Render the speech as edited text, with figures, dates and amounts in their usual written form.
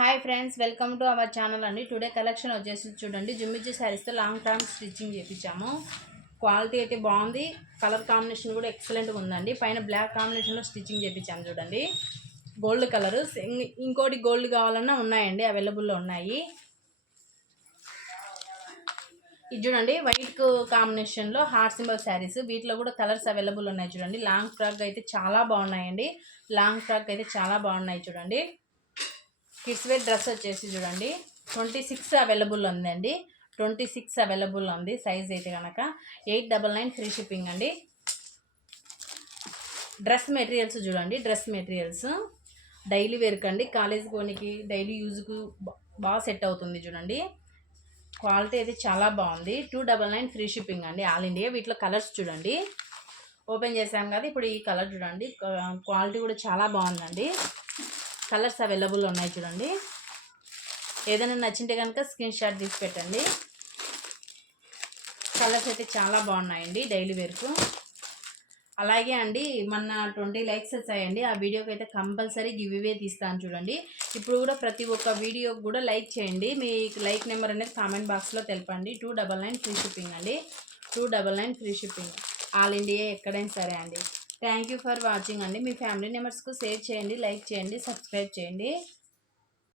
Hi friends, welcome to our channel అండి. Today collection వచ్చేసి చూడండి, జుమ్మిచ్చి శారీస్తో లాంగ్ టర్మ్ స్టిచ్చింగ్ చేయించాము. క్వాలిటీ అయితే బాగుంది, కలర్ కాంబినేషన్ కూడా ఎక్సలెంట్గా ఉందండి. పైన బ్లాక్ కాంబినేషన్లో స్టిచ్చింగ్ చేయించాము చూడండి. గోల్డ్ కలరు, ఇంకోటి గోల్డ్ కావాలన్నా ఉన్నాయండి, అవైలబుల్లో ఉన్నాయి. ఇది చూడండి, వైట్ కాంబినేషన్లో హార్ట్ సింబల్ శారీస్, వీటిలో కూడా కలర్స్ అవైలబుల్ ఉన్నాయి చూడండి. లాంగ్ ఫ్రాక్ అయితే చాలా బాగున్నాయండి, లాంగ్ ఫ్రాక్ అయితే చాలా బాగున్నాయి చూడండి. కిడ్స్ వేర్ డ్రెస్ వచ్చేసి చూడండి 26 అవైలబుల్ ఉందండి. 26 అవైలబుల్ ఉంది సైజ్ అయితే కనుక. 899 ఫ్రీ షిప్పింగ్ అండి. డ్రెస్ మెటీరియల్స్ చూడండి, డ్రెస్ మెటీరియల్స్ డైలీ వేర్కి అండి, కాలేజ్ పోనీకి డైలీ యూజ్కు బాగా సెట్ అవుతుంది చూడండి. క్వాలిటీ అయితే చాలా బాగుంది. 299 ఫ్రీ షిప్పింగ్ అండి, ఆల్ ఇండియా. వీటిలో కలర్స్ చూడండి, ఓపెన్ చేసాం కదా, ఇప్పుడు ఈ కలర్ చూడండి. క్వాలిటీ కూడా చాలా బాగుందండి, కలర్స్ అవైలబుల్ ఉన్నాయి చూడండి. ఏదైనా నచ్చింటే కనుక స్క్రీన్ షాట్ తీసి పెట్టండి. కలర్స్ అయితే చాలా బాగున్నాయండి డైలీ వేర్కు. అలాగే అండి, మొన్న 20 లైక్స్ వచ్చాయండి. ఆ వీడియోకి అయితే కంపల్సరీ గివ్ అవే తీస్తాను చూడండి. ఇప్పుడు కూడా ప్రతి ఒక్క వీడియోకి కూడా లైక్ చేయండి. మీ లైక్ నెంబర్ అనేది కామెంట్ బాక్స్లో తెలపండి. 299 ఫ్రీ షిప్పింగ్ అండి, 299 ఫ్రీ షిప్పింగ్, ఆల్ ఇండియా ఎక్కడైనా సరే అండి. థ్యాంక్ యూ ఫర్ వాచింగ్ అండి. మీ ఫ్యామిలీ మెంబర్స్కు షేర్ చేయండి, లైక్ చేయండి, సబ్స్క్రైబ్ చేయండి.